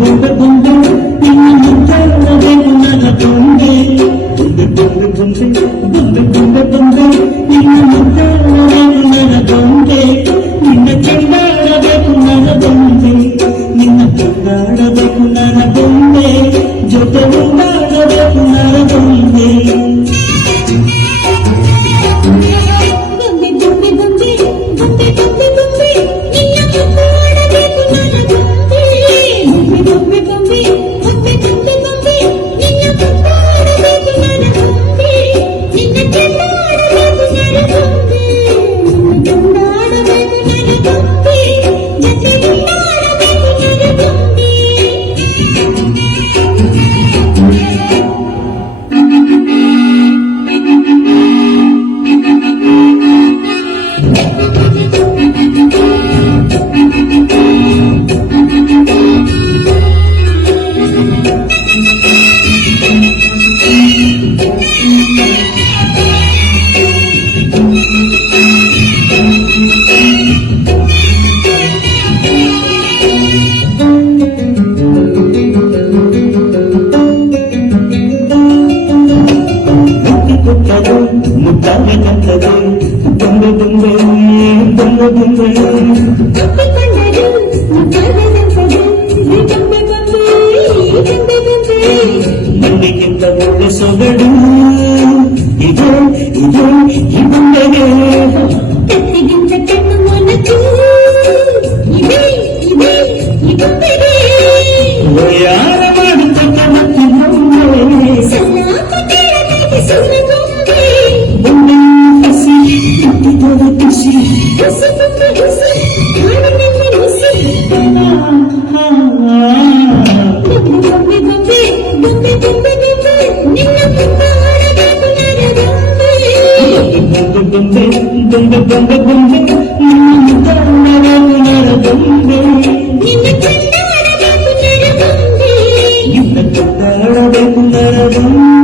ಬೊಂಬೆ ಬೊಂಬೆ ನಿನ್ನ ಮುದ್ದಾಡಬೇಕು ನನ್ನ ಬೊಂಬೆ ಬೊಂಬೆ ಬೊಂಬೆ ಬೊಂಬೆ ಬೊಂಬೆ ಬೊಂಬೆ ನಿನ್ನ ಮುದ್ದಾಡಬೇಕು ನನ್ನ ಬೊಂಬೆ ನಿನ್ನ ಚೆಂಡಾಡಬೇಕು ನನ್ನ ಬೊಂಬೆ ನಿನ್ನ ಕೊಂಡಾಡಬೇಕು ನನ್ನ ಬೊಂಬೆ ಜೊತೆ ಉಂಡಾಡಬೇಕು ನನ್ನ ಬೊಂಬೆ ಮುದ್ದಾನೆ ಕಂಡರೆ ಬೊಂಬೆ ಬೊಂಬೆ ಬೊಂಬೆ ಬೊಂಬೆ ಮಣ್ಣಿಗಿಂತ ಒಳ್ಳೆ ಸೊಗಡು ಇದು ಇದು ಈ ಬೊಂಬೆಗೆ ಕತ್ತಿಗಿಂತ ಕಣ್ಣು ಮೊನಚು ಇದೆ ಇದೆ ಈ ಬೊಂಬೆಗೆ ಯಾರ ಮಾಡುತ್ತ ಮತ್ತೆ ಬೊಂಬೆ ಬೊಂಬೆ ಬೊಂಬೆ ಬೊಂಬೆ ಬೊಂಬೆ ನಿನ್ನ ಮುದ್ದಾಡಬೇಕು ನನ್ನ ಬೊಂಬೆ ನಿನ್ನ ಕೊಂಡಾಡಬೇಕು ನನ್ನ ಬೊಂಬೆ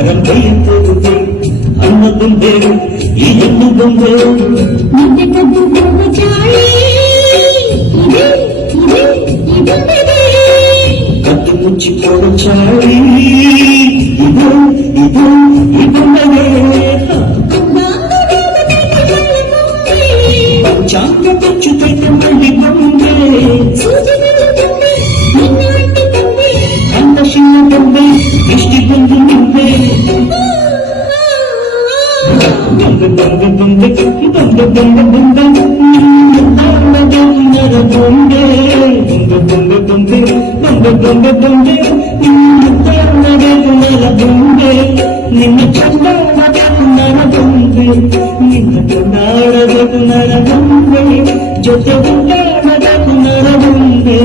ರಂಭೆಯಂತೆ ಅನ್ನ ಬೊಂಬೆ ಈ ಹೆಣ್ಣು ಬೊಂಬೆ ನಿನ್ನೆ ಕದ್ದು ಹೋಗು ಚಾಳಿ ಕದ್ದು ಮುಚ್ಚಿಕೊಳ್ಳು ಚಾಳಿ ಇದು ಇದು ಈ ಬೊಂಬೆಗೆ ಪಂಚಾಂಗ ಬೆಚ್ಚುತ್ತೈತೆ ಮಳ್ಳಿ ಬೊಂಬೆ ಅಂದ ಶಿನ್ನ ಬೊಂಬೆ ಇಷ್ಟಿ ಬಂದು ನಿಂಬೆ ಬೊಂಬೆ ಬೊಂಬೆ ಬೊಂಬೆ ಬೊಂಬೆ ಬೊಂಬೆ ಬೊಂಬೆ ನರ ಬೊಂಬೆ ಬೊಂಬೆ ಬೊಂಬೆ ಬೊಂಬೆ ಬೊಂಬೆ ಬೊಂಬೆ ನರ ಬೊಂಬೆ ನಿನ್ನ ಚಂದಾಡಬೇಕು ನರ ಬೊಂಬೆ ನಿನ್ನ ಚಂದಾಡಬೇಕು ನರ ಬೊಂಬೆ ಜೊತೆ ಉಂಟಾಡಬೇಕು ನರ ಬೊಂಬೆ